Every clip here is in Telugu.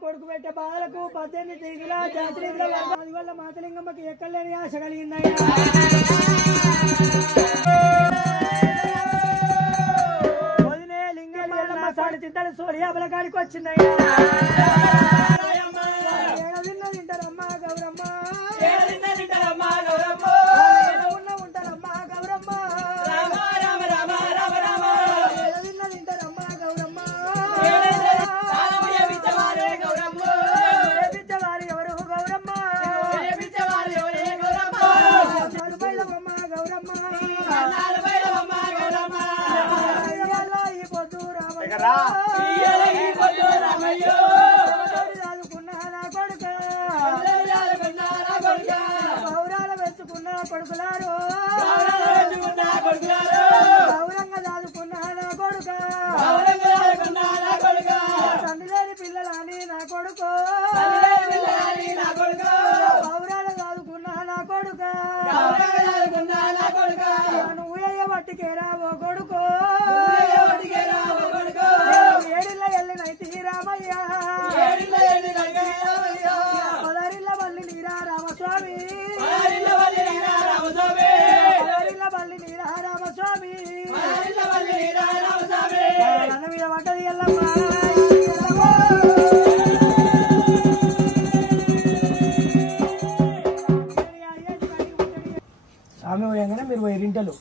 కొడుకు పెట్టే బాలకు 18 తిరిగిల జాతర వల్ల మాతలింగమ్మకి ఎక్కలేని ఆశ కలిగిందయ్యా. వదినే లింగమ్మ సాడి చిత్తడి సోడియాబల కాడికి వచ్చిందయ్యా. తింటారమ్మా గౌరమ్మ కొడుకులారు గౌరంగా దాదుకున్న నా కొడుక తండ్రి లేని పిల్లలని నా కొడుకు గౌరాలు దాదుకున్న నా కొడుక నువ్వు బట్టికేరా ఓ కొడుకు ఏడిళ్ళ వెళ్ళినైతే రామయ్య పదరిళ్ళ వల్లి నీరా రామస్వామి బల్లి నీరా రామస్వామి అన్న మీద పడ్డది ఎల్లమ్మ. స్వామి పోయంగానే మీరు 1000 ఇంటలు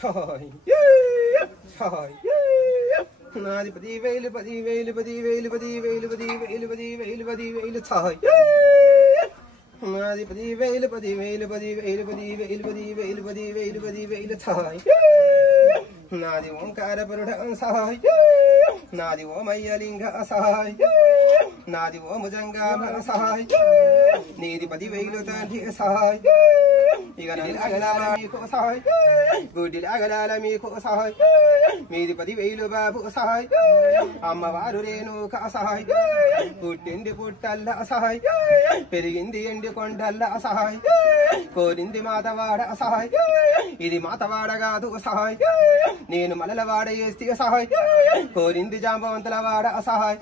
నాది 10,000 10,000 10,000 10,000 10,000 10,000 10,000 ఛాయ్ నాది 10,000 10,000 10,000 10,000 10,000 10,000 10,000 ఛాయ్ నాది ఓంకారపురుడ సహాయ్ నాది ఓమయ్యలింగ సహాయ్ నాది ఓముజంగామ సహాయ్ నీది 10,000 తండ్రి సహాయ్ ఇక నీలాగలాల మీకు సహాయ్ గుడ్డిలాగలాల మీకు సహాయ్ మీది 10,000 బాబు సహాయ్ అమ్మవారు రేణుక సహాయ్ పుట్టింది పుట్టల్ల సహాయ్ పెరిగింది ఎండి కొండల్ల సహాయ్ కోరింది మాతవాడ సహాయ్ ఇది మాతవాడ కాదు సహాయ్ నేను మలలవాడ చేస్తే సహాయ్ కోరింది జాంబవంతుల వాడ సహాయ్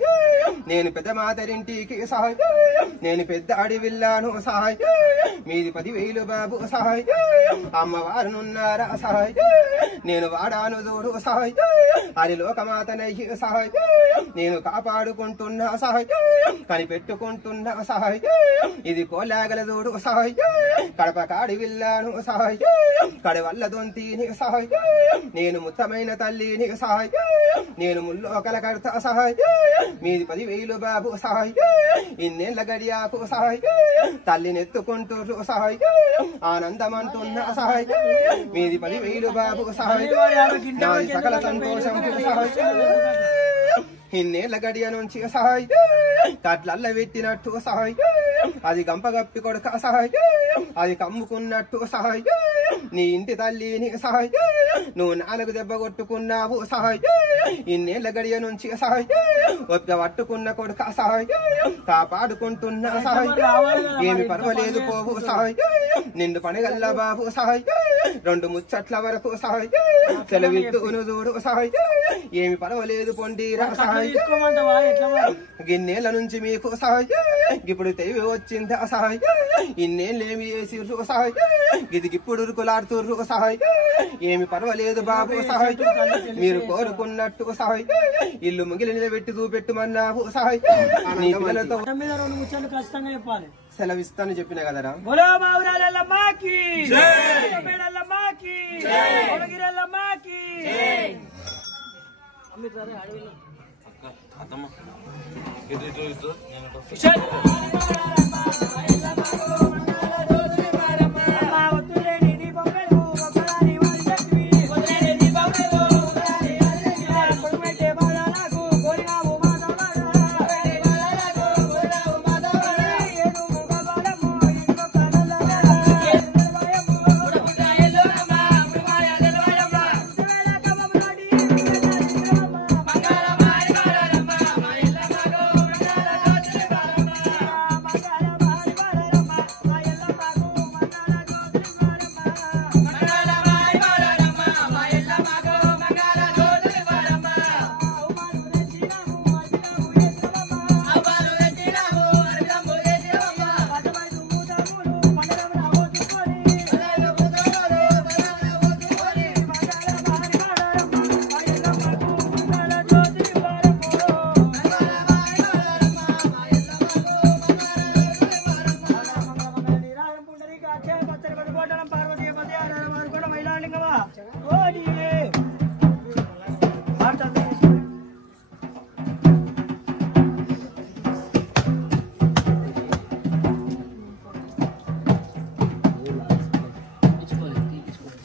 నేను పెద్ద మాతరింటికి సహాయ్ నేను పెద్ద అడవిల్లాను సహాయ్ మీది 10,000 బాబు సహాయ్ అమ్మవారునున్నారా సహాయ్ నేను వాడాను చూడు సహాయ్ అది లోకమాతనయ్యి సహాయ్ నేను కాపాడుకుంటున్నా సహాయ్ కనిపెట్టుకుంటున్నా సహాయ్ ఇది కోలాగల చూడు సహాయ్ కడప కాడి విల్లాను సహాయ్ కడవల్ల దొంతిని సహాయ్ నేను ముత్తమైన తల్లిని సహాయ్ నేను ముల్లోకల కర్త సహాయ్ మీది 10,000 బాబు సహాయ్ ఇన్నేళ్ల గడియాకు సహాయ్ తల్లినెత్తుకుంటూ సహాయ్ ఆనందమంటున్నా సహాయ్ మీది 10,000 బాబు సహాయ్ నాది సకల సంతోషం సహాయ్ ఇన్నేళ్ల గడియ నుంచి సహాయ్ కట్లల్ల పెట్టినట్టు సహాయ్ అది గంపగప్పి కొడుక సహాయ్ అది కమ్ముకున్నట్టు సహాయ్ నీ ఇంటి తల్లిని సహాయ్ నువ్వు 4 దెబ్బ కొట్టుకున్నావు సహాయ్ ఇన్నేళ్ల గడియ నుంచి సహాయ్ ఒక్క పట్టుకున్న కొడుక సహాయ్ కాపాడుకుంటున్నా సహాయ్ ఏమి పర్వాలేదు పోవు సహాయ్ నిండు పనిగల్ల బాబు సహాయ్ 2 ముచ్చట్ల వరకు సహాయ్ సెలవిత్తును చూడు సహాయ్ ఏమి పర్వాలేదు పొండిరా సహాయ్ గిన్నేళ్ల నుంచి మీకు సహాయ్ ఇప్పుడు తెవి వచ్చిందా సహాయ్ ఇన్నేళ్ళేమి చేసిర్రు సహాయ్ గిదిగిప్పుడు ఉరుకులాడుతుర్రు సహాయ్ ఏమి పర్వాలేదు బాబు సహాయ్ మీరు కోరుకున్నట్టు సహాయ్ ఇల్లు ముగిలి నిలబెట్టి చూపెట్టుమన్నావు సహాయ్ నీ పిల్లలతో ఖచ్చితంగా చెప్పాలి సెలవిస్తాను చెప్పిన కదరా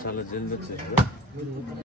చాలా జల్ది వచ్చేది